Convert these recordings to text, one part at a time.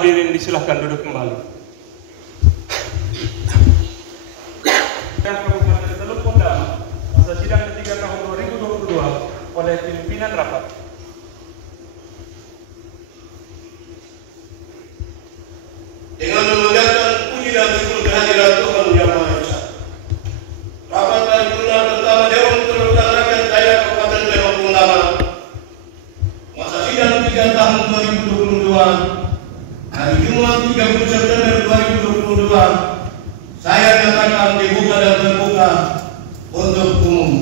hadirin disilahkan duduk kembali. Kabupaten Teluk Pondama, masa sidang ketiga tahun 2022 oleh pimpinan rapat. Dengan memanjatkan puji dan syukur kehadiran Tuhan Yang Maha Esa, rapat paripurna pertama Dewan Perwakilan Rakyat Daerah Kabupaten Teluk Pondama, masa sidang 3 tahun 2022, hari Jumat 30 September 2022, saya nyatakan dibuka dan terbuka untuk umum.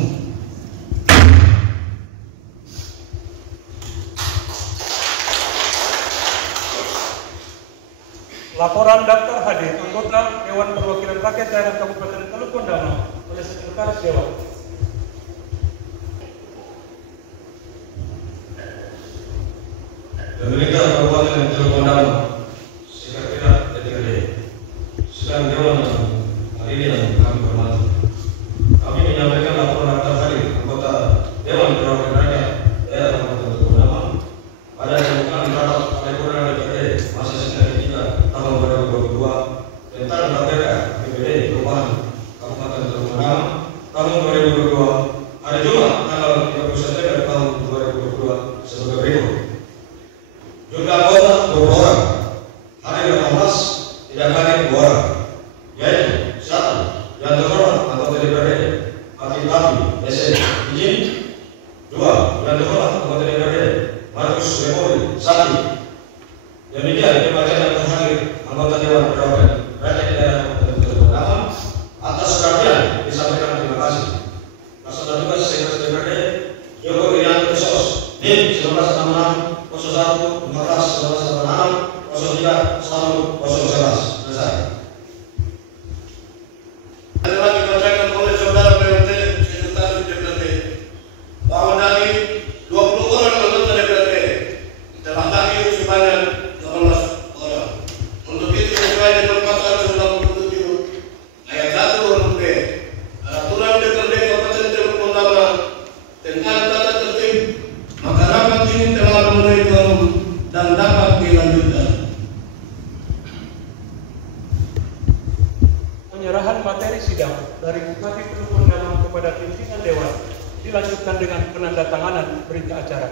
Laporan daftar hadir anggota Dewan Perwakilan Rakyat Daerah Kabupaten Teluk Pondama oleh Sekretaris Dewan. Pemerintah Kabupaten Teluk Pondama, Sekretariat DPRD, sedang Dewan hari ini yang kami hormati. Kami menyampaikan laporan daftar hadir anggota Dewan Perwakilan Rakyat Daerah Kabupaten Teluk Pondama pada pembukaan rapat paripurna DPRD masa sidang ketiga tahun 2022 tentang KPK APBD Perubahan Kabupaten Teluk Pondama tahun 2022 hari Jumat tanggal 30 September tahun 2022 sebagai berikut. Jumlah anggota 20 orang, hari 18 tidak hadir 2 orang, yaitu 1. Yang terhormat anggota DPRD Hakim Abi SN izin. 2. Yang terhormat anggota DPRD Markus Memori Sati. Demikian pembacaan yang terhadir anggota Dewan Perwakilan Rakyat Daerah Kabupaten Teluk Pondama. Atas perhatian disampaikan terima kasih. Laksana tugas Sekretaris DPRD Joko Widianto Sos NIM 1966 01 14 1986 03 1 011. Selesai. Adalah dibacakan oleh Saudara PLT Sekretaris DPRD bahwa dari 20 orang anggota DPRD telah hadir sebanyak 18 orang. Untuk itu sesuai dengan pasal 97 ayat 1 huruf B Peraturan DPRD Kabupaten Teluk Pondama tentang tata tertib, maka rapat ini telah memenuhi quorum dan dapat dilanjutkan. Penyerahan materi sidang dari Bupati Teluk Pondama kepada pimpinan Dewan dilanjutkan dengan penandatanganan berita acara.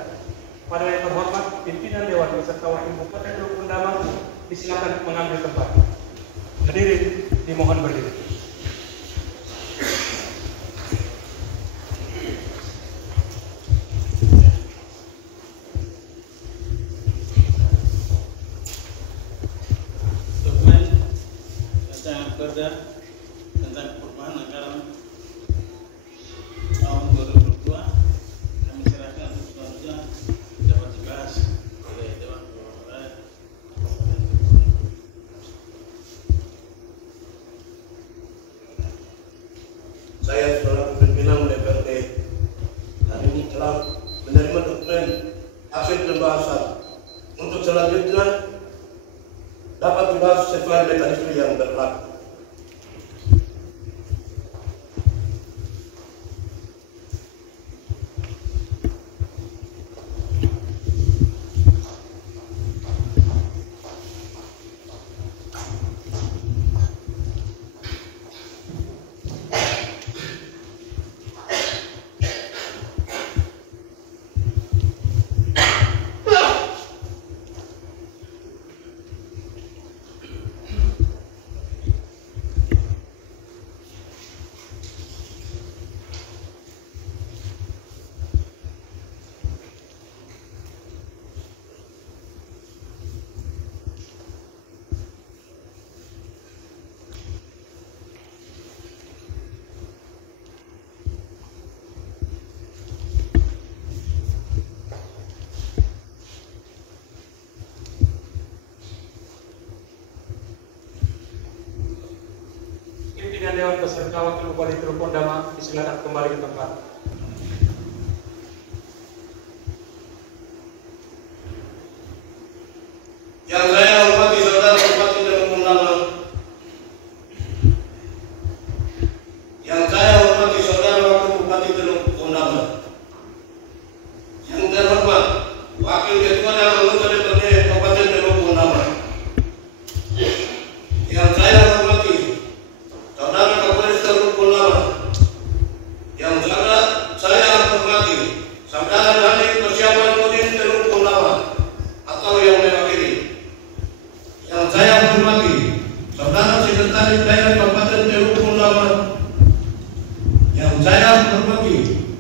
Pada yang terhormat pimpinan Dewan beserta Wakil Bupati Teluk Pondama disilakan mengambil tempat. Hadirin dimohon berdiri. Dokumen tentang perda tentang perubahan anggaran tahun 2022 kami serahkan untuk selanjutnya dapat dibahas oleh Dewan Perwakilan Rakyat. Saya selaku pimpinan DPRD hari ini telah menerima dokumen hasil pembahasan. Untuk selanjutnya dapat dibahas sesuai mekanisme yang berlaku. Pimpinan Dewan beserta Wakil Bupati Teluk Pondama disilakan kembali ke tempat. Yang saya hormati Saudara Bupati Teluk Pondama, yang saya hormati Saudara Wakil Bupati Teluk Pondama, yang terhormat Wakil Ketua dan Anggota DPRD Kabupaten Teluk Pondama, Rakyat Daerah Kabupaten Teluk Lama yang saya hormati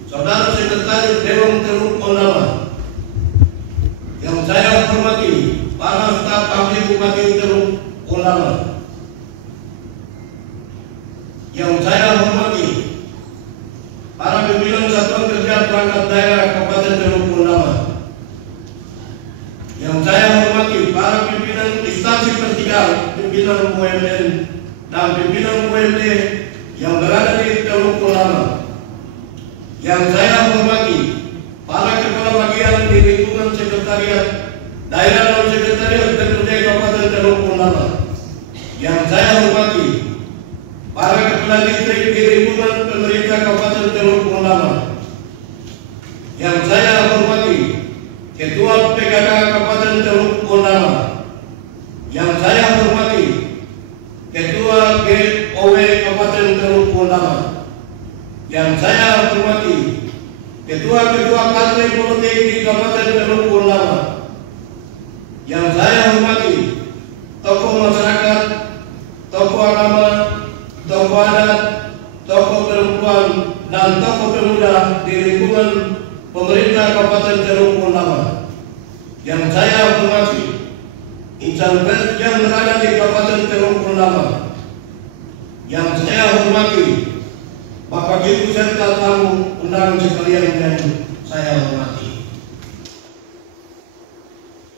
Saudara Sekretaris Dewan Teluk Lama, yang saya hormati para staf ahli Bupati Teluk Lama, yang saya hormati para pimpinan Satuan Kerja Perangkat Daerah Kabupaten Teluk Lama, yang saya hormati para pimpinan instansi vertikal, pimpinan UMN dan pimpinan UMD yang berada di Teluk Lama, yang saya hormati para kepala bagian di lingkungan sekretariat daerah dan sekretariat DPRD Kabupaten Teluk Lama, yang saya hormati para kepala distrik di lingkungan pemerintah Kabupaten Teluk Lama, yang saya hormati Ketua PKK Kabupaten Teluk Lama, yang saya hormati Ketua GOW Kabupaten Teluk Lama, yang saya hormati Ketua-ketua partai politik di Kabupaten Teluk Lama, yang saya hormati tokoh masyarakat, tokoh agama, tokoh adat, tokoh perempuan, dan tokoh pemuda di lingkungan pemerintah Kabupaten Teluk Lama, yang saya hormati insan pers yang berada di Kabupaten Teluk Lama, yang saya hormati Bapak Ibu serta tamu undangan sekalian yang saya hormati.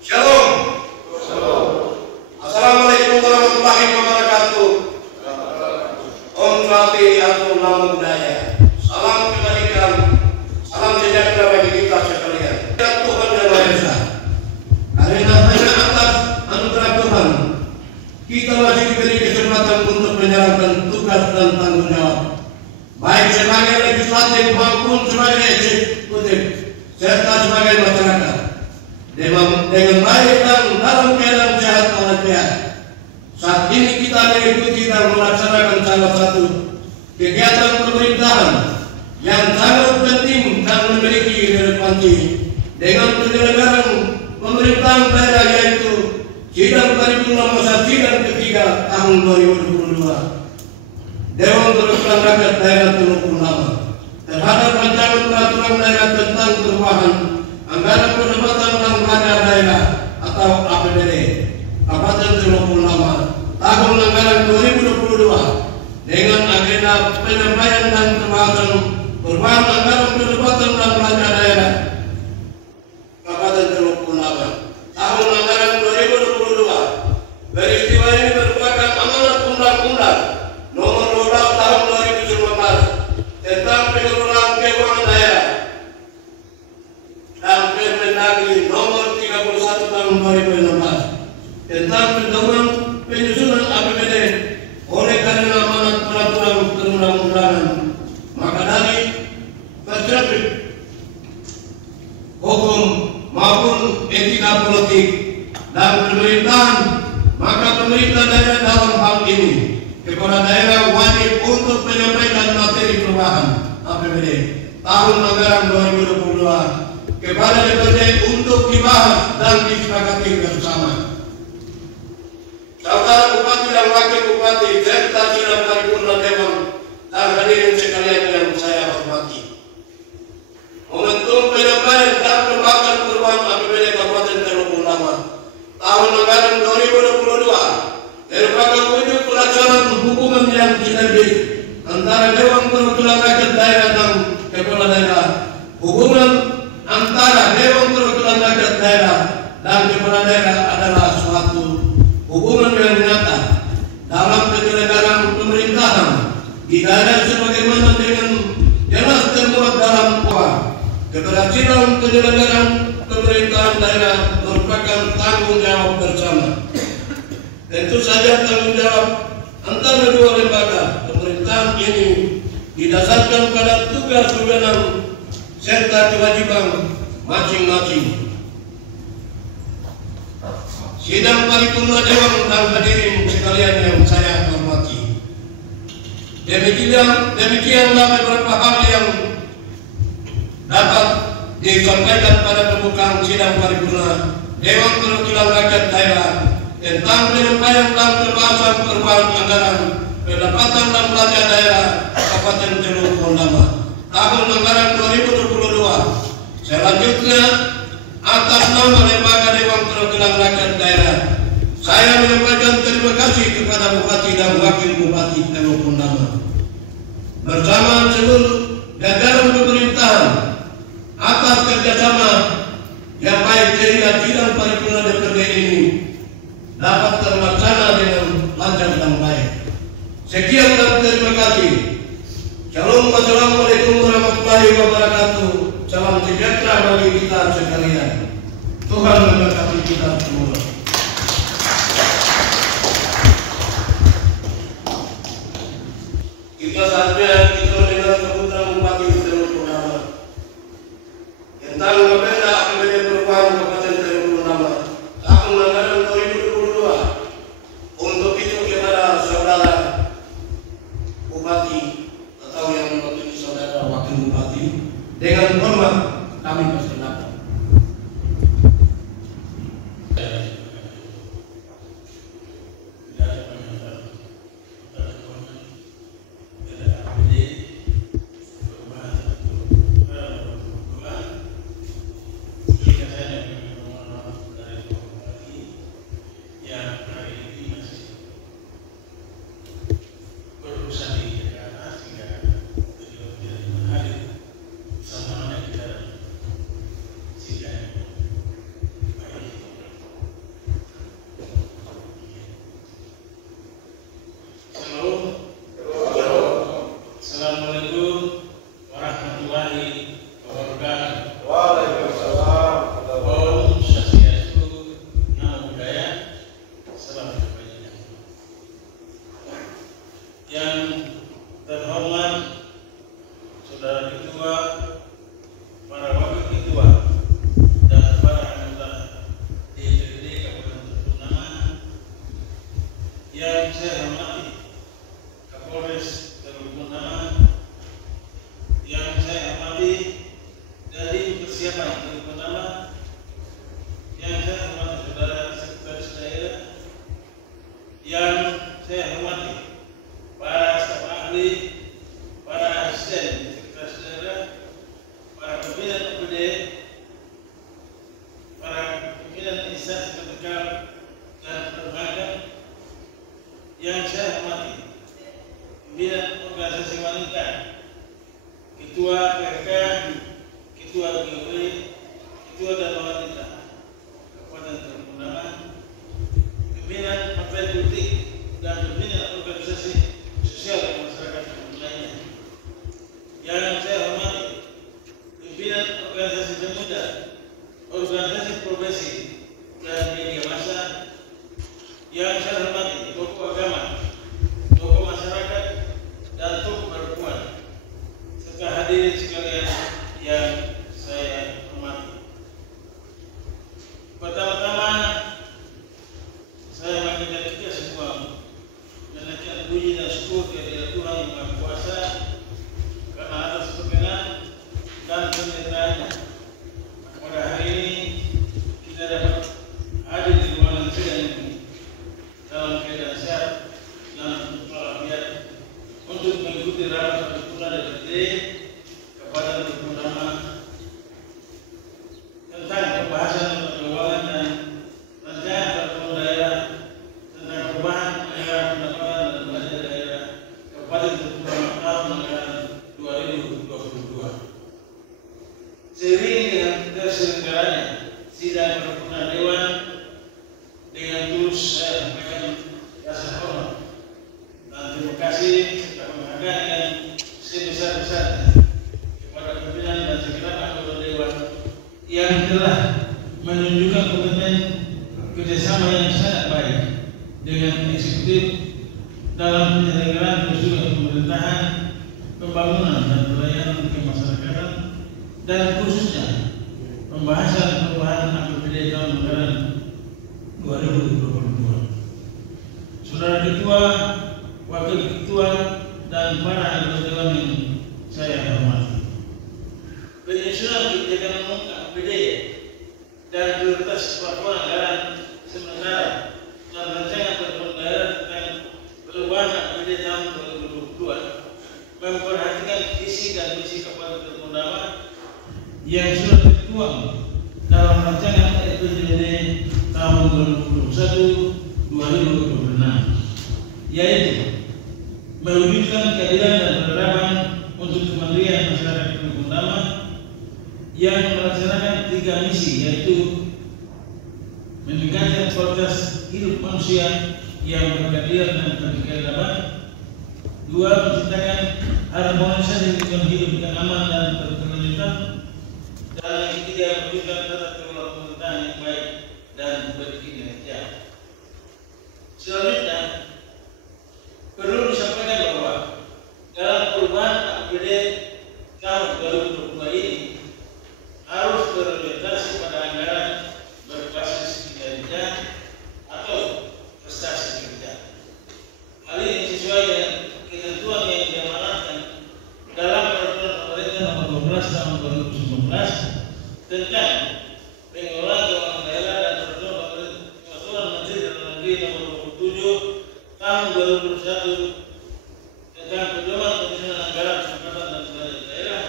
Shalom. Assalamualaikum warahmatullahi wabarakatuh. Om Swasti Atur Namo Buddhaya. Salam kebaikan, salam sejahtera bagi kita sekalian. Ya Tuhan yang Maha Esa, karena hanya atas anugerah Tuhan kita masih diberi kesempatan untuk menjalankan tugas dan tanggung jawab, baik sebagai legislatif maupun sebagai eksekutif serta sebagai masyarakat, dengan baik dan dalam keadaan sehat walafiat. Saat ini kita mengikuti dan melaksanakan salah satu kegiatan pemerintahan yang sangat penting dan memiliki relevansi dengan penyelenggaraan pemerintahan daerah, yaitu sidang paripurna masa sidang ketiga tahun 2022 Dewan Perwakilan Rakyat Daerah Teluk Lama terhadap rancangan peraturan daerah tentang perubahan anggaran pendapatan dan belanja daerah atau APBD Kabupaten Teluk Lama tahun anggaran 2022 dengan agenda penyampaian dan pembahasan perubahan anggaran pendapatan dan belanja daerah Kabupaten Teluk Lama tahun anggaran 2022. Peristiwa ini merupakan amanat undang-undang nomor 12 tahun 2019 tentang pengelolaan keuangan daerah dan Permendagri nomor 31 tahun 2016 tentang penyusunan APBD. Oleh karena amanat peraturan perundang-undangan, maka dari perspektif hukum maupun etika politik dan pemerintahan, maka pemerintah daerah dalam hal ini kepala daerah wajib untuk menyampaikan materi perubahan APBD tahun anggaran 2022 kepada DPRD untuk dibahas dan disepakati bersama. Saudara Bupati dan Wakil Bupati serta sidang paripurna Dewan dan hadirin sekalian yang saya hormati, momentum penyampaian dan pembahasan perubahan APBD Kabupaten Teluk Lama tahun anggaran 2022 merupakan wujud pelaksanaan hubungan yang sinergis antara Dewan Perwakilan Rakyat Daerah dan kepala daerah. Hubungan antara Dewan Perwakilan Rakyat Daerah dan kepala daerah adalah suatu hubungan yang nyata dalam penyelenggaraan pemerintahan di daerah, sebagaimana dengan jelas termuat dalam pola keberhasilan penyelenggaraan pemerintahan daerah merupakan tanggung jawab bersama. Tentu saja tanggung jawab antara dua lembaga pemerintahan ini didasarkan pada tugas wewenang serta kewajiban masing-masing. Sidang paripurna Dewan dan hadirin sekalian yang saya hormati, demikianlah beberapa hal yang dapat disampaikan pada pembukaan sidang paripurna Dewan Perwakilan Rakyat Daerah tentang penyampaian dan pembahasan perubahan anggaran Pendapatan dan Belanja Daerah Kabupaten Teluk Bondama tahun anggaran 2022. Selanjutnya, atas nama Lembaga Dewan Perwakilan Rakyat Daerah, saya menyampaikan terima kasih kepada Bupati dan Wakil Bupati Teluk Bondama bersama seluruh jajaran pemerintahan atas kerjasama yang baik sehingga sidang paripurna DPRD ini dapat terlaksana dengan lancar dan baik. Sekian dan terima kasih. Shalom, wassalamualaikum warahmatullahi wabarakatuh. Salam sejahtera bagi kita sekalian. Tuhan memberkati kita semua. Kita saatnya kita mendengar keputusan Bupati Teluk Bondama tentang berbeda APBD perubahan Kabupaten Teluk Bondama tahun anggaran 2022. Untuk itu kepada saudara Bupati atau yang mewakili saudara Wakil Bupati, dengan hormat kami persilakan. Saudara Ketua, Wakil Ketua, dan para anggota dewan yang saya hormati. Penyusunan kebijakan umum APBD dan prioritas pelaporan anggaran sementara dan rancangan peraturan daerah tentang perubahan APBD tahun tahun 2021-2026, yaitu mewujudkan keadilan dan penerapan untuk Kementerian Masyarakat Pendukung Utama yang melaksanakan 3 misi, yaitu meningkatkan kualitas hidup manusia yang berkeadilan dan berkeadaban. 2. Menciptakan harmonisasi lingkungan hidup yang aman dan berkelanjutan. Dan yang ketiga, mewujudkan tata kelola pemerintahan yang baik dan berkinerja. Selanjutnya, perlu disampaikan bahwa dalam perubahan APBD tahun 2022 ini harus berorientasi pada anggaran berbasis kinerja atau prestasi kerja. Hal ini sesuai dengan ketentuan yang diamanatkan dalam Peraturan Pemerintah Nomor 12 Tahun 2019 tentang pengelolaan keuangan daerah dan Peraturan Menteri Dalam Negeri Nomor 27 Tahun 2021 tentang pedoman penyusunan anggaran pendapatan dan belanja daerah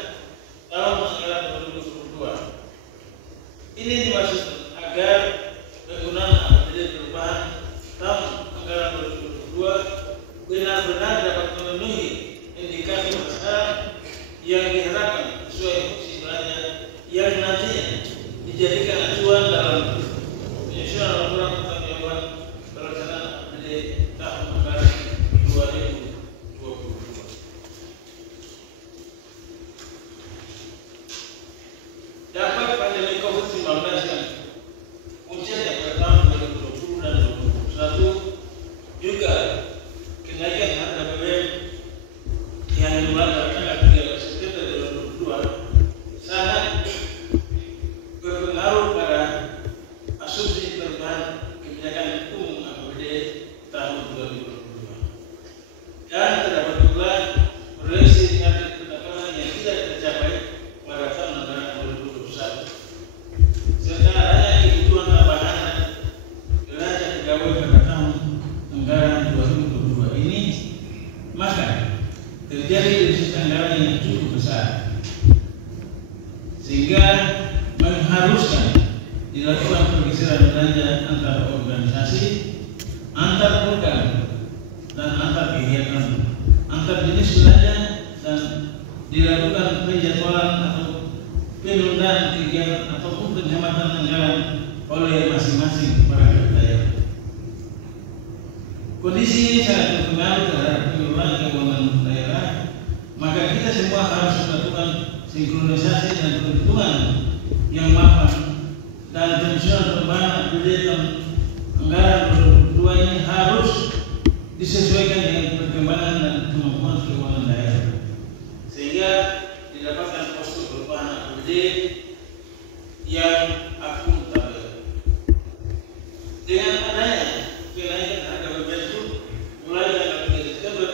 tahun anggaran 2022. Ini dimaksudkan agar penggunaan APBD perubahan tahun anggaran 2022 benar-benar dapat memenuhi indikator besar yang diharapkan sesuai fungsi belanja yang nantinya dijadikan acuan dalam penyusunan laporan pertanggungjawaban pelaksanaan APBD tahun anggaran 2022. Dapat pandemi COVID-19 yang puncaknya pada tahun 2020 dan 2021 juga kenaikan harga BBM yang dimulai pada tanggal 3 September 2022 sangat berpengaruh pada asumsi perubahan kebijakan umum APBD tahun 2022. Dan terdapat pula proyeksi target pendapatan yang tidak tercapai pada tahun anggaran 2021. Serta adanya kebutuhan tambahan belanja pegawai pada tahun anggaran 2022 ini, maka terjadi defisit anggaran yang cukup besar, sehingga mengharuskan dilakukan pergeseran belanja antar organisasi, antar program, dan antar kegiatan, antar jenis belanja, dan dilakukan penjadwalan atau penundaan kegiatan ataupun penghematan anggaran oleh masing-masing perangkat daerah. Kondisi ini sangat berpengaruh terhadap pengelolaan keuangan daerah, maka kita semua harus melakukan sinkronisasi dan perhitungan yang mapan, dan penyusunan perubahan APBD tahun anggaran 2022 ini harus disesuaikan dengan perkembangan dan kemampuan keuangan daerah, sehingga didapatkan postur perubahan APBD yang akuntabel. Dengan adanya kenaikan harga BBM itu mulai tanggal 3 September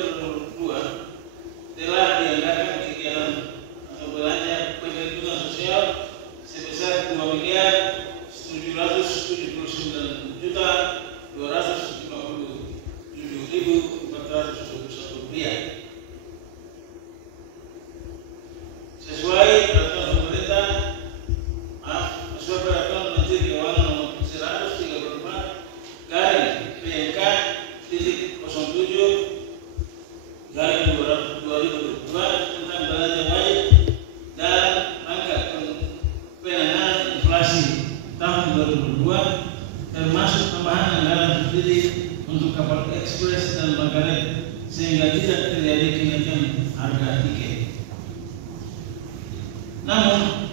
2022 telah dianggarkan kegiatan atau belanja perlindungan sosial sebesar 2.779.257.421 rupiah. Sesuai peraturan pemerintah, sesuai peraturan Menteri Keuangan Nomor 134 garing PMK titik 07 garing 2022 tentang belanja wajib dan angka penanganan inflasi tahun 2022, termasuk tambahan anggaran subsidi untuk kapal ekspres dan Margaret, sehingga tidak terjadi kenaikan harga tiket. Namun,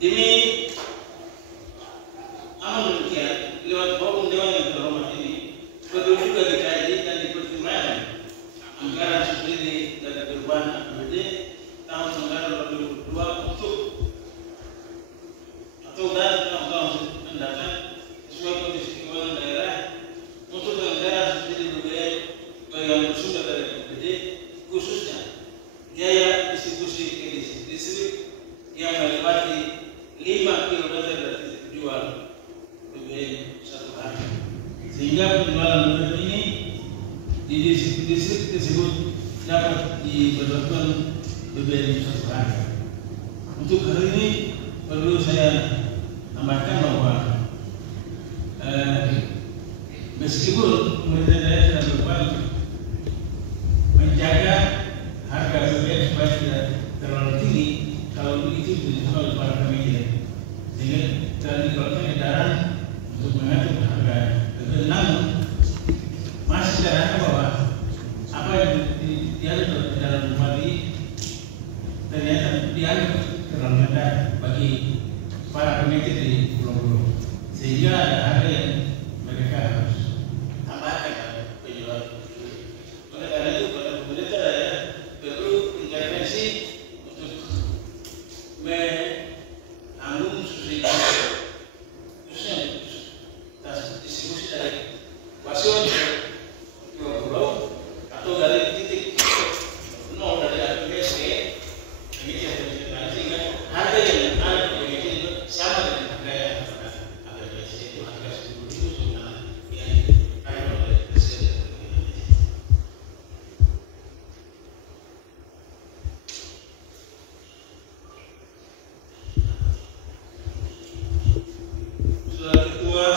ini demikian, lewat forum dewan yang terhormat ini perlu juga dikaji dan dipertimbangkan anggaran subsidi dari perubahan APBD tahun anggaran 2022 untuk atau dari tahun-tahun mendatang sesuai kondisi keuangan daerah untuk anggaran subsidi BBM yang bersumber dari APBD, khususnya biaya distribusi ke distrik yang melewati 5 km dari titik jual BBM satu hari, sehingga penjualan BBM ini di distrik tersebut dapat diberlakukan BBM satu hari. Untuk hal ini perlu saya dan dikeluarkan edaran untuk mengatur harga. Namun masih terasa bahwa apa yang diatur dalam Bupati ternyata dianggap terlalu rendah bagi para pemikir di pulau-pulau, sehingga ada harga yang mereka harus tambahkan penjual. Oleh karena itu, pada pemerintah perlu intervensi untuk menanggung subsidi khususnya distribusi dari pasion pulau atau dari titik nol dari APBSD sehingga harga yang ada di itu sama dengan harga yang ada APBSD itu harga 10.000 sebenarnya yang ada oleh presiden. Saudara ketua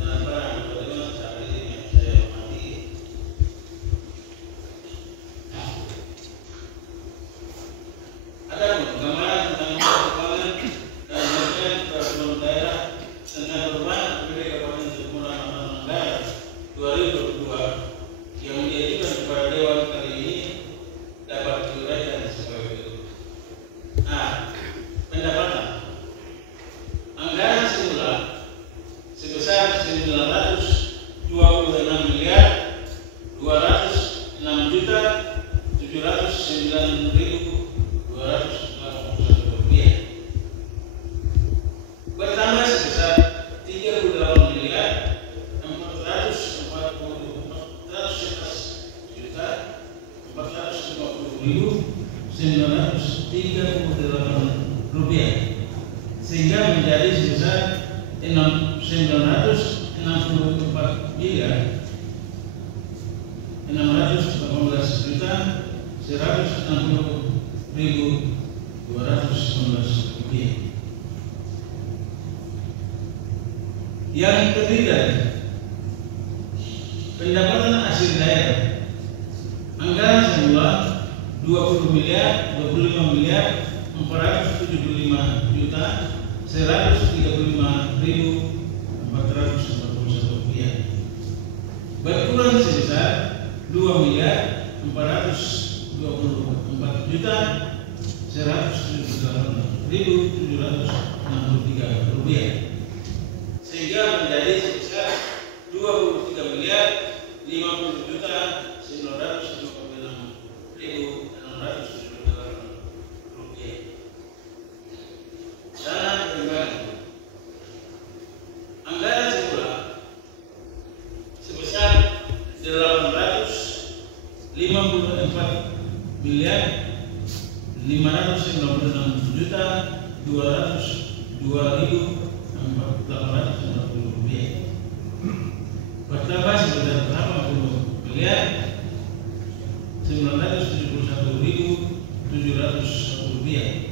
dan para anggota dewan saat ini yang saya hormati, ada gambaran tentang perkembangan dan hasilnya peraturan daerah tentang perubahan APBD Kabupaten Jemberana Anggaran 2022 yang diajukan kepada Dewan kali ini dapat diuraikan sebagai berikut. Pendapatan anggaran semula sebesar 926 miliar 206.709.281 rupiah, bertambah sebesar 38 miliar 440.938 rupiah, sehingga menjadi sebesar 964 miliar 618.160.219 rupiah, yang terdiri dari pendapatan hasil daerah anggaran semula 25 miliar 435.135.441 rupiah, berkurang sebesar 2 miliar 424.178.763 rupiah, sehingga menjadi sebesar 23 miliar 50.956.678 rupiah. Dana pengembangan anggaran semula sebesar 854 miliar 596.202.890 rupiah, bertambah sebesar 80 miliar 971.701 rupiah,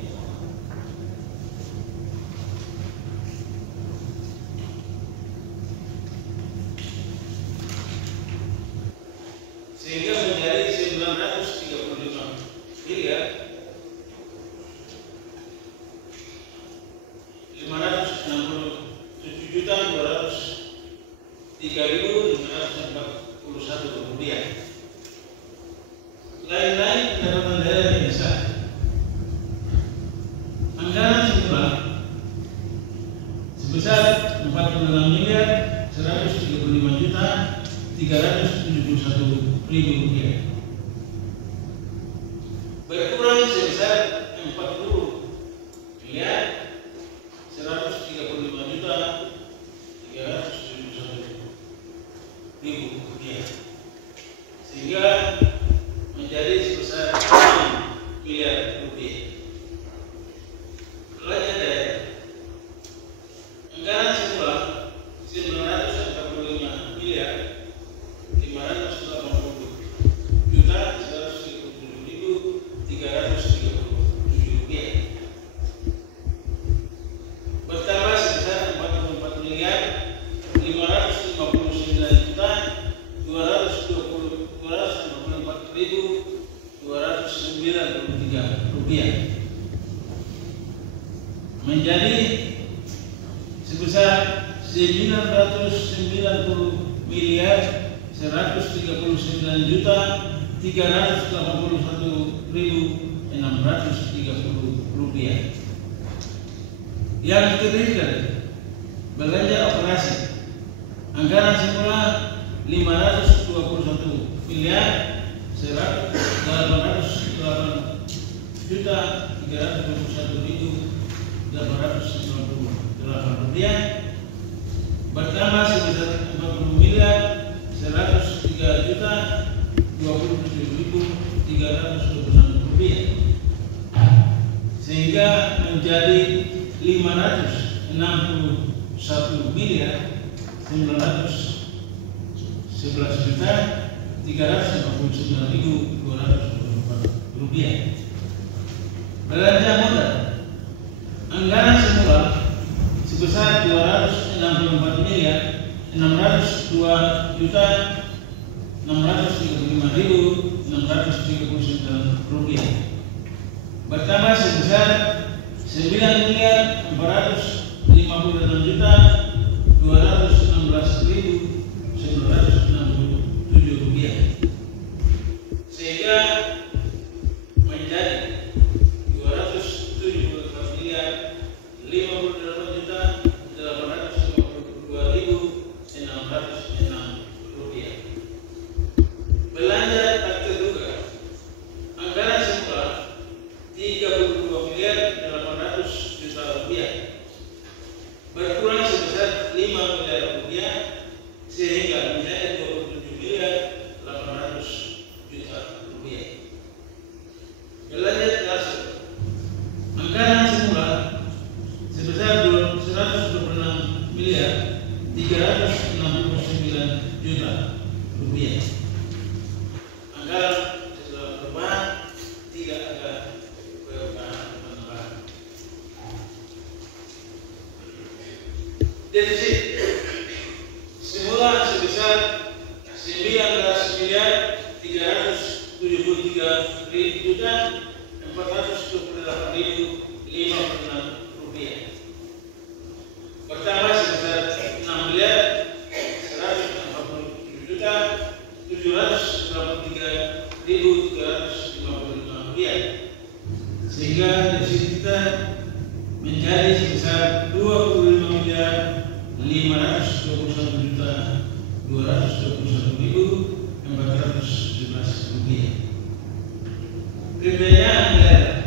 sehingga menjadi 935 miliar 567.203.541 rupiah. Lain-lain pendapatan daerah yang besar anggaran semula sebesar 46 miliar 135.371.000 rupiah, berkurang sebesar 40 miliar 135.371.000 rupiah, sehingga menjadi sebesar 6 miliar rupiah. Belanja daerah anggaran semula 945 miliar 580 menjadi sebesar 990 miliar 139.381.630 rupiah yang terdiri dari belanja operasi anggaran semula 521 miliar 808.321.898 rupiah bertambah sebesar 40 miliar 103.027.321 rupiah sehingga menjadi 561 miliar 911.349.224 rupiah. Belanja modal anggaran semula sebesar 264 miliar 602.635.639 rupiah bertambah sebesar 9 miliar 456.216.967 rupiah sehingga menjadi 274 miliar 58.852.606 rupiah. Belanja tak terduga anggaran semula 32 miliar 800 juta rupiah berkurang sebesar 5 miliar rupiah sehingga menjadi 27 miliar 800 juta rupiah. Belanja transfer anggaran semula sebesar 126 miliar 369 juta rupiah. Anggaran setelah perubahan tidak ada penambahan. Defisit semula sebesar 19 miliar 373 juta 428.056 rupiah bertambah sebesar 6 miliar 147 juta 783.355 rupiah sehingga defisit kita menjadi sebesar 25 miliar 521 juta 221.417 rupiah. Pembiayaan daerah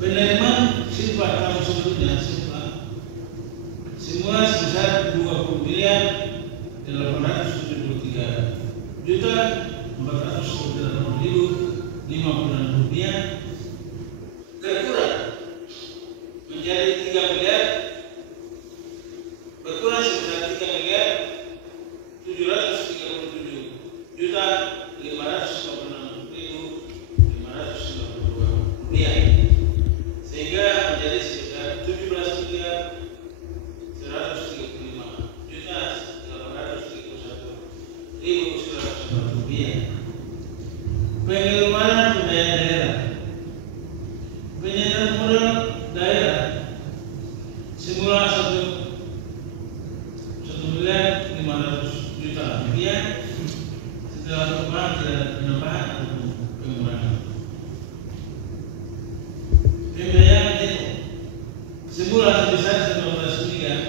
penerimaan silva tahun sebelumnya semua sebesar 20 miliar 873 juta 498.056 rupiah berkurang menjadi 3 miliar berkurang sebesar 3 miliar 737 juta 556.592 rupiah sehingga menjadi sebesar 17 miliar 135 juta 831.900 rupiah. Pengeluaran pembiayaan daerah penyaluran modal daerah semula 1 miliar 500 juta rupiah setelah perubahan tidak ada penambahan atau pengurangan. Pembiayaan neto semula sebesar 19 miliar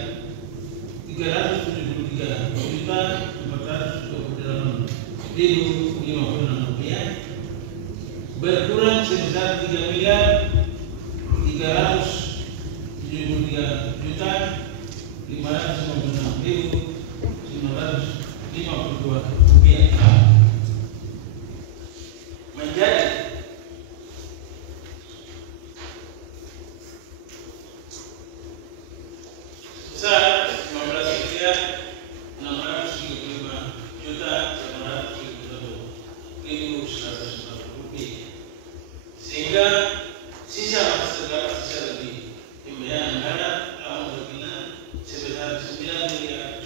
373 juta 428.056 rupiah berkurang sebesar 3 miliar 373 juta 556.952 rupiah menjadi 15 miliar 635 juta 831.140 rupiah sehingga sisa masih terdapat sisa lebih pembiayaan anggaran tahun berkenaan sebesar 9 miliar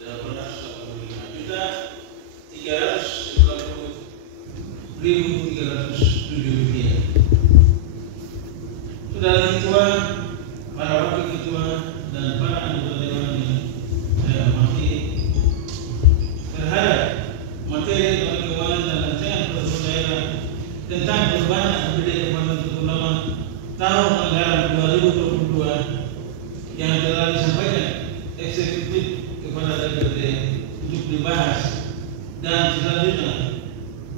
885 juta 390.307 rupiah. Saudara ketua kepada DPRD untuk dibahas dan selanjutnya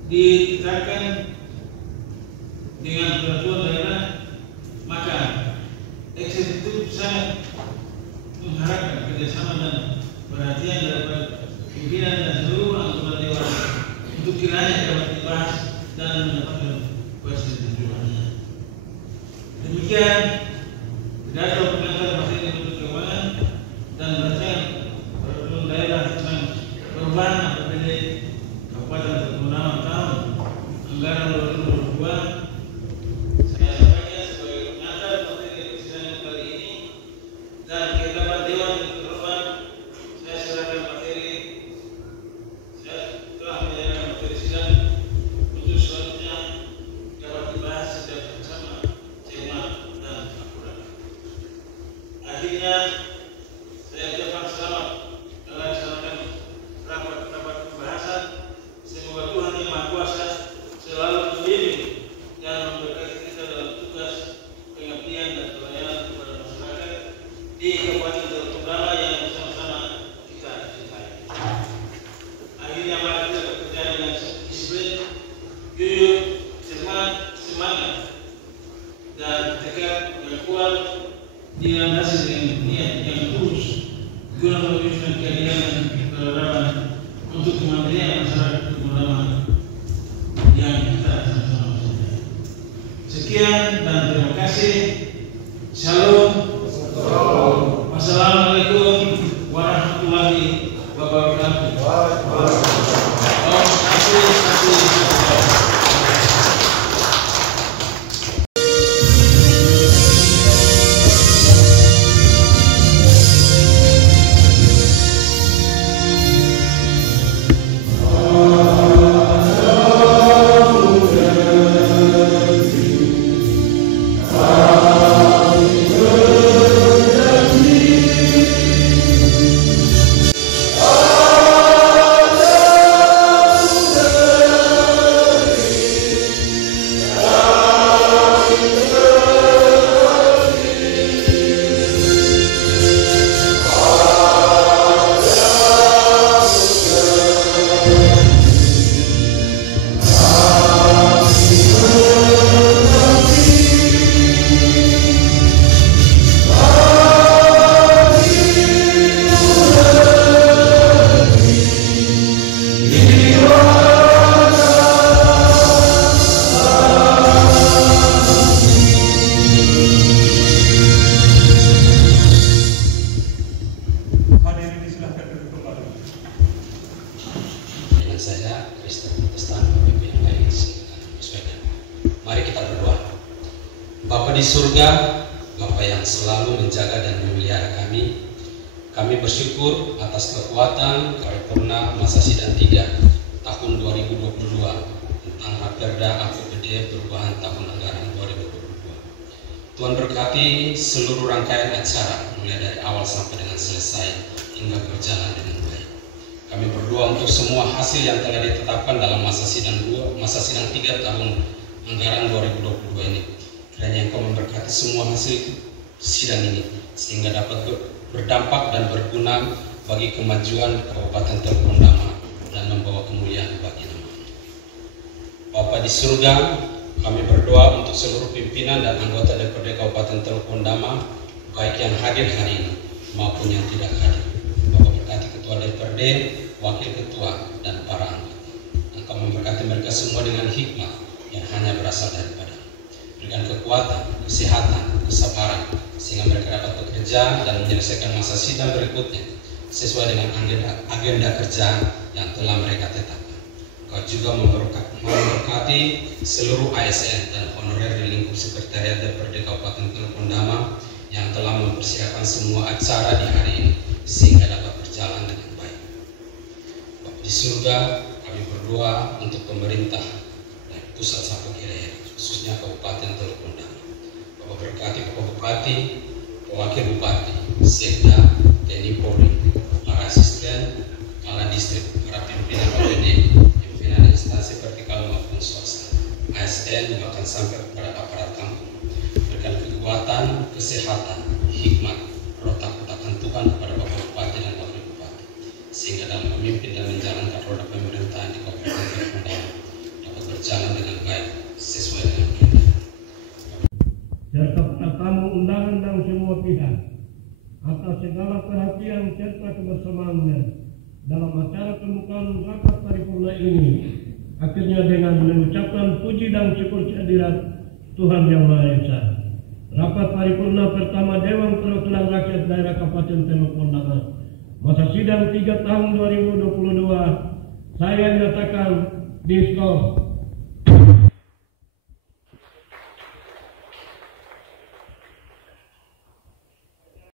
ditetapkan dengan peraturan daerah, maka eksekutif sangat mengharapkan kerjasama dan perhatian daripada pimpinan dan seluruh anggota dewan untuk kiranya dapat dibahas dan mendapatkan persetujuannya. Demikian pidato pengantar materi Menteri Keuangan dan bacaan peraturan daerah tentang perubahan APBD Kabupaten Teluk Bendawa tahun anggaran 2022. Saya sampaikan sebagai pengantar materi persidangan kali ini, dan kehadiran Dewan yang terhormat, saya serahkan materi. Saya telah menyerahkan materi sidang untuk selanjutnya dapat dibahas secara bersama, cermat dan akurat. Akhirnya saya ucapkan selamat melaksanakan rapat pembahasan. Semoga Tuhan Yang Maha Kuasa selalu membimbing dan memberkati kita dalam tugas pengabdian dan pelayanan kepada masyarakat di Kabupaten Teluk Bendawa yang bersama-sama kita cintai. Akhirnya mari kita bekerja dengan disiplin, jujur, cermat, semangat, dan tekad yang kuat, dilandasi dengan niat yang tulus guna mewujudkan keadilan dan kebenaran untuk kemandirian masyarakat Teluk Bendawa yang kita sama-sama cintai. Sekian dan terima kasih. Shalom. Wassalamualaikum warahmatullahi wabarakatuh. Om Swastiastu. Bapa di surga, Bapa yang selalu menjaga dan memelihara kami, kami bersyukur atas kekuatan paripurna masa sidang 3 tahun 2022 tentang Raperda APBD perubahan tahun anggaran 2022. Tuhan berkati seluruh rangkaian acara mulai dari awal sampai dengan selesai hingga berjalan dengan baik. Kami berdoa untuk semua hasil yang telah ditetapkan dalam masa sidang 3 tahun anggaran 2022 ini. Kiranya Engkau memberkati semua hasil sidang ini sehingga dapat berdampak dan berguna bagi kemajuan Kabupaten Teluk Bendawa dan membawa kemuliaan bagi nama. Bapa di surga, kami berdoa untuk seluruh pimpinan dan anggota DPRD Kabupaten Teluk Bendawa, baik yang hadir hari ini maupun yang tidak hadir. Bapak berkati Ketua DPRD, Wakil Ketua, dan para anggota. Engkau memberkati mereka semua dengan hikmat yang hanya berasal daripada. Berikan kekuatan, kesehatan, kesabaran, sehingga mereka dapat bekerja dan menyelesaikan masa sidang berikutnya sesuai dengan agenda kerja yang telah mereka tetapkan. Kau juga memberkati seluruh ASN dan honorer di lingkup Sekretariat DPRD Kabupaten Teluk Bendawa yang telah mempersiapkan semua acara di hari ini sehingga dapat berjalan dengan baik. Bapa di surga, kami berdoa untuk pemerintah dari pusat sampai ke daerah, khususnya Kabupaten Teluk Bendawa. Bapak berkati Bapak Bupati, Wakil Bupati, Sekda, TNI Polri, para asisten, kepala distrik, para pimpinan OPD, pimpinan instansi vertikal maupun swasta, ASN, bahkan sampai kepada aparat kampung. Berikan kekuatan, kesehatan, hikmat, rotak-rotakan Tuhan kepada Bapak Bupati dan Wakil Bupati. pihak atas segala perhatian serta kebersamaannya dalam acara pembukaan rapat paripurna ini. Akhirnya dengan mengucapkan puji dan syukur kehadirat Tuhan Yang Maha Esa, rapat paripurna pertama Dewan Perwakilan Rakyat Daerah Kabupaten Teluk Pondama masa sidang 3 tahun 2022 saya nyatakan di skor